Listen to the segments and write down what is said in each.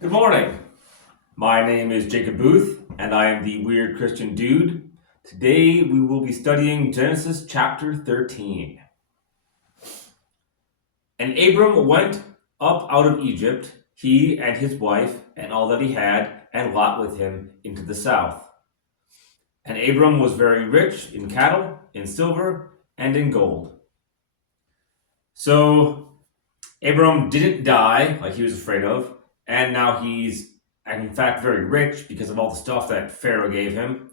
Good morning. My name is Jacob Booth, and I am the Weird Christian Dude. Today we will be studying Genesis chapter 13. And Abram went up out of Egypt, he and his wife, and all that he had, and Lot with him, into the south. And Abram was very rich in cattle, in silver, and in gold. So Abram didn't die like he was afraid of, and now he's in fact very rich because of all the stuff that Pharaoh gave him,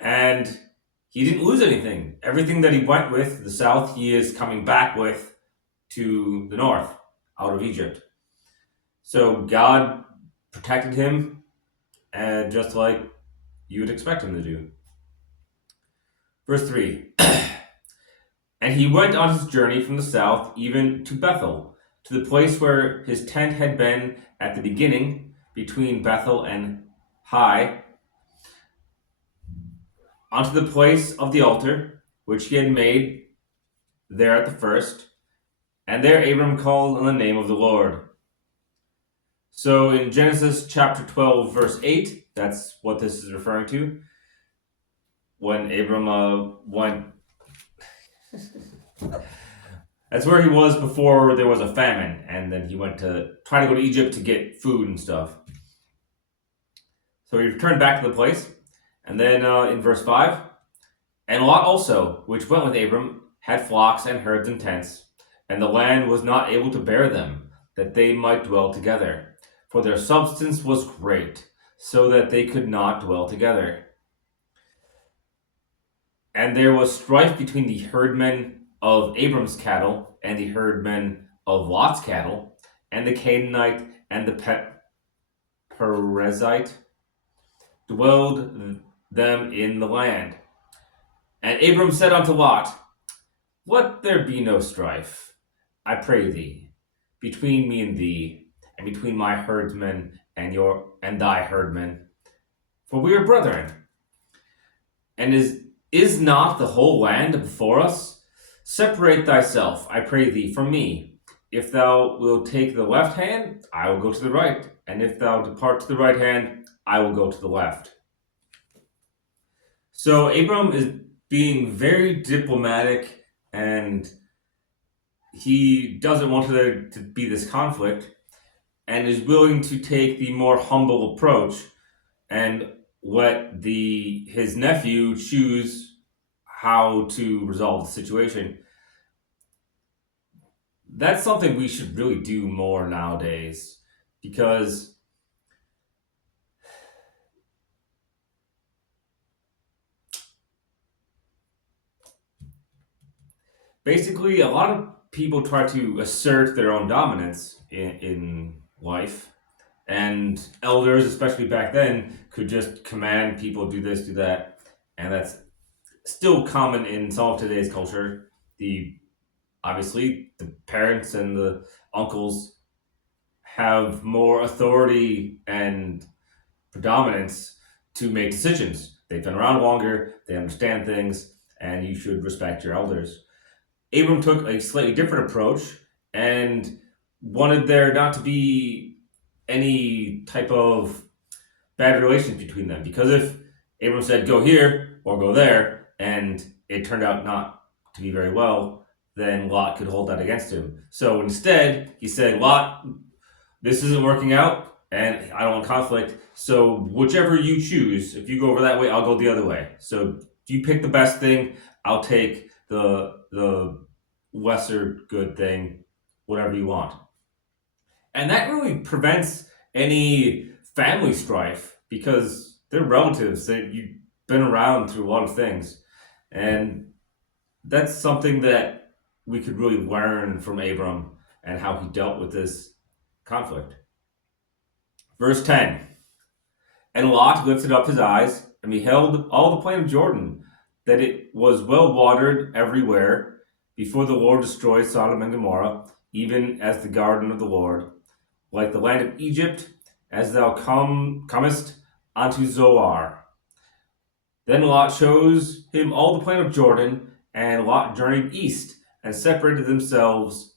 and he didn't lose anything. Everything that he went with the south, he is coming back with to the north, out of Egypt. So God protected him, and just like you would expect him to do. Verse 3. And he went on his journey from the south even to Bethel, to the place where his tent had been at the beginning, between Bethel and Hai, onto the place of the altar, which he had made there at the first. And there Abram called on the name of the Lord. So in Genesis chapter 12, verse 8, that's what this is referring to. When Abram went. That's where he was before there was a famine, and then he went to try to go to Egypt to get food and stuff. So he returned back to the place, and then in verse 5, and Lot also, which went with Abram, had flocks and herds and tents, and the land was not able to bear them, that they might dwell together. For their substance was great, so that they could not dwell together. And there was strife between the herdmen of Abram's cattle and the herdmen of Lot's cattle, and the Canaanite and the Perizzite dwelled them in the land. And Abram said unto Lot, Let there be no strife, I pray thee, between me and thee, and between my herdsmen and thy herdmen, for we are brethren. And is not the whole land before us? Separate thyself, I pray thee, from me. If thou wilt take the left hand, I will go to the right, and if thou depart to the right hand, I will go to the left. So Abram is being very diplomatic, and he doesn't want there to be this conflict, and is willing to take the more humble approach and let his nephew choose how to resolve the situation. That's something we should really do more nowadays, because basically a lot of people try to assert their own dominance in life, and elders, especially back then, could just command people do this, do that, and that's still common in some of today's culture. Obviously the parents and the uncles have more authority and predominance to make decisions. They've been around longer, they understand things, and you should respect your elders. Abram took a slightly different approach and wanted there not to be any type of bad relations between them. Because if Abram said, go here or go there, and it turned out not to be very well, then Lot could hold that against him. So instead, he said, Lot, this isn't working out, and I don't want conflict. So whichever you choose, if you go over that way, I'll go the other way. So if you pick the best thing, I'll take the lesser good thing, whatever you want. And that really prevents any family strife, because they're relatives that you've been around through a lot of things. And that's something that we could really learn from Abram and how he dealt with this conflict. Verse 10. And Lot lifted up his eyes and beheld all the plain of Jordan, that it was well watered everywhere, before the Lord destroyed Sodom and Gomorrah, even as the garden of the Lord, like the land of Egypt, as thou comest unto Zoar. Then Lot chose him all the plain of Jordan, and Lot journeyed east, and separated themselves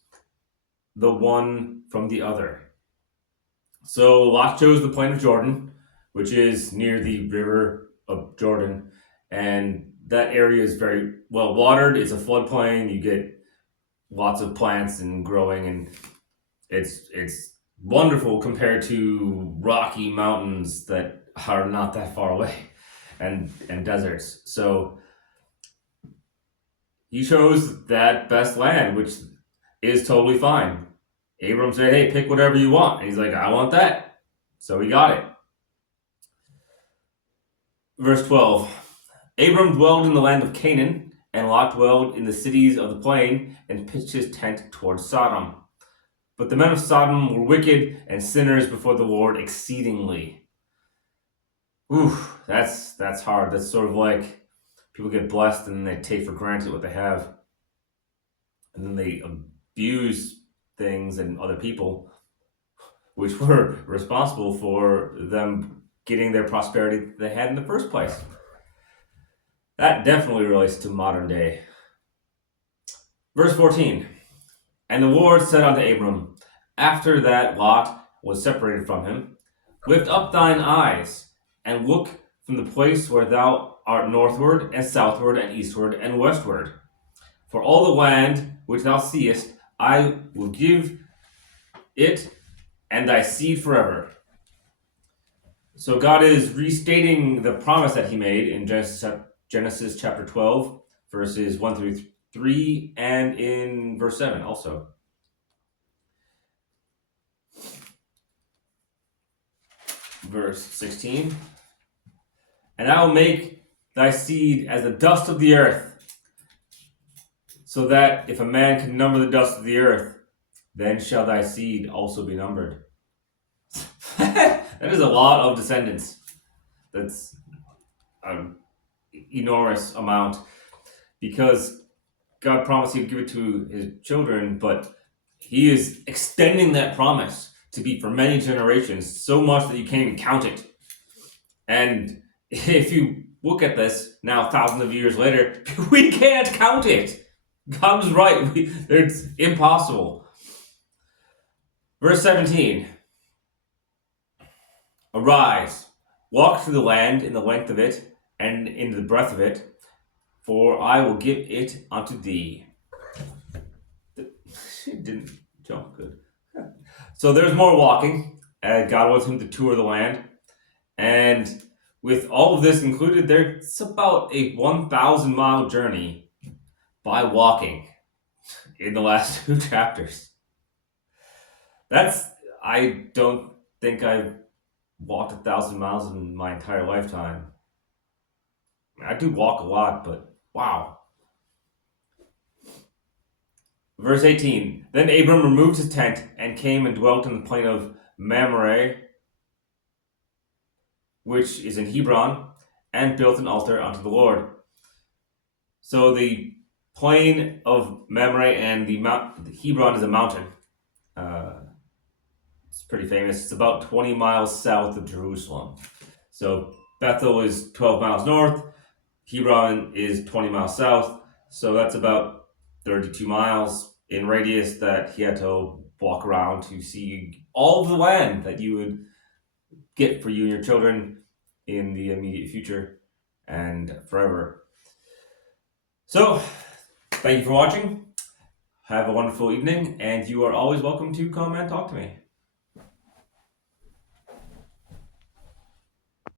the one from the other. So Lot chose the plain of Jordan, which is near the river of Jordan, and that area is very well watered. It's a floodplain. You get lots of plants and growing, and it's wonderful compared to rocky mountains that are not that far away, and deserts. So he chose that best land, which is totally fine. Abram said, "Hey, pick whatever you want." And he's like, "I want that," so he got it. Verse 12. Abram dwelled in the land of Canaan, and Lot dwelled in the cities of the plain, and pitched his tent towards Sodom. But the men of Sodom were wicked and sinners before the Lord exceedingly. Ooh, that's hard. That's sort of like people get blessed and they take for granted what they have, and then they abuse things and other people, which were responsible for them getting their prosperity they had in the first place. That definitely relates to modern day. Verse 14. And the Lord said unto Abram, after that Lot was separated from him, lift up thine eyes, and look from the place where thou art northward, and southward, and eastward, and westward. For all the land which thou seest, I will give it and thy seed forever. So God is restating the promise that he made in Genesis chapter 12, verses 1 through 3, and in verse 7 also. Verse 16. And I will make thy seed as the dust of the earth, so that if a man can number the dust of the earth, then shall thy seed also be numbered. That is a lot of descendants. That's an enormous amount, because God promised he'd give it to his children, but he is extending that promise to be for many generations, so much that you can't even count it. And if you look at this now, thousands of years later, we can't count it. God was right. It's impossible. Verse 17. Arise, walk through the land in the length of it, and in the breadth of it, for I will give it unto thee. She didn't jump good. So there's more walking. God wants him to tour the land. And with all of this included, there's about a 1,000-mile journey by walking in the last 2 chapters. I don't think I've walked 1,000 miles in my entire lifetime. I do walk a lot, but wow. Verse 18. Then Abram removed his tent and came and dwelt in the plain of Mamre, which is in Hebron, and built an altar unto the Lord. So the plain of Mamre and the Hebron is a mountain. It's pretty famous. It's about 20 miles south of Jerusalem. So Bethel is 12 miles north. Hebron is 20 miles south. So that's about 32 miles in radius that he had to walk around to see all of the land that you would get for you and your children in the immediate future and forever. So, thank you for watching. Have a wonderful evening, and you are always welcome to come and talk to me.